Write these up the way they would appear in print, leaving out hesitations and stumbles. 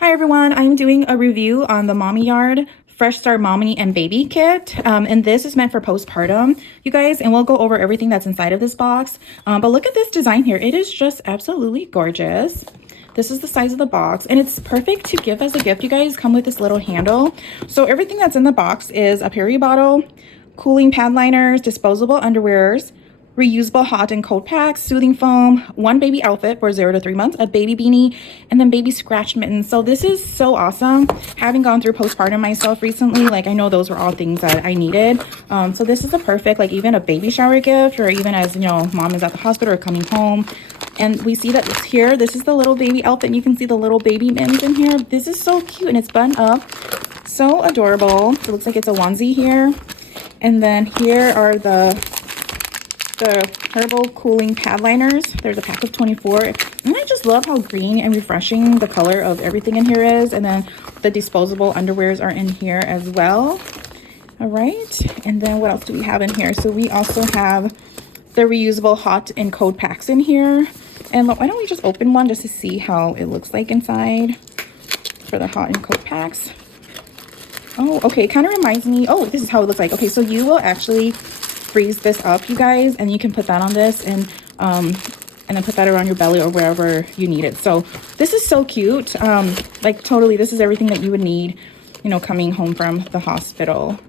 Hi everyone, I'm doing a review on the Mommyard Fresh Start Mommy and Baby Kit, and this is meant for postpartum, you guys, and we'll go over everything that's inside of this box. But look at this design here. It is just absolutely gorgeous. This is the size of the box, and it's perfect to give as a gift, you guys. Come with this little handle. So everything that's in the box is a peri bottle, cooling pad liners, disposable underwears, reusable hot and cold packs, soothing foam, one baby outfit for 0 to 3 months, a baby beanie, and then baby scratch mittens. So this is so awesome. Having gone through postpartum myself recently, like I know those were all things that I needed. So this is a perfect, like even a baby shower gift, or even as, you know, mom is at the hospital or coming home. And we see that it's here. This is the little baby outfit, and you can see the little baby mittens in here. This is so cute, and it's buttoned up. So adorable. It looks like it's a onesie here. And then here are the herbal cooling pad liners. There's a pack of 24, and I just love how green and refreshing the color of everything in here is. And then the disposable underwears are in here as well. All right, and then what else do we have in here? So we also have the reusable hot and cold packs in here. And look, why don't we just open one just to see how it looks like inside for the hot and cold packs. Oh, okay, it kind of reminds me, oh, this is how it looks like. Okay, so you will actually freeze this up, you guys, and you can put that on this and then put that around your belly or wherever you need it. So this is so cute. Like totally, this is everything that you would need, you know, coming home from the hospital.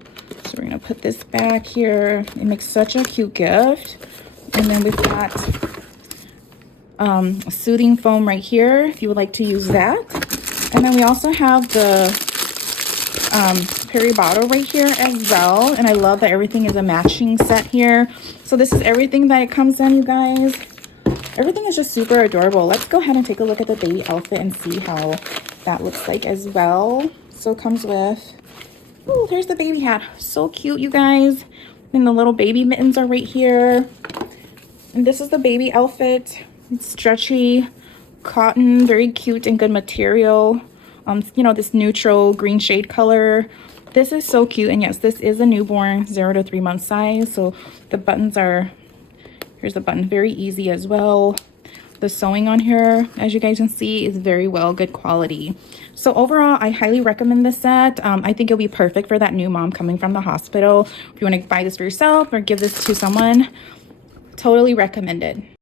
So we're gonna put this back here. It makes such a cute gift. And then we've got a soothing foam right here if you would like to use that. And then we also have the peri bottle right here as well, and I love that everything is a matching set here. So this is everything that it comes in, you guys. Everything is just super adorable. Let's go ahead and take a look at the baby outfit and see how that looks like as well. So it comes with, oh, there's the baby hat. So cute, you guys. And the little baby mittens are right here. And this is the baby outfit. It's stretchy cotton, very cute and good material. You know, this neutral green shade color. This is so cute. And yes, this is a newborn 0 to 3 month size. So the buttons are, here's the button, very easy as well. The sewing on here, as you guys can see, is very well, good quality. So overall, I highly recommend this set. I think it'll be perfect for that new mom coming from the hospital. If you want to buy this for yourself or give this to someone, totally recommended.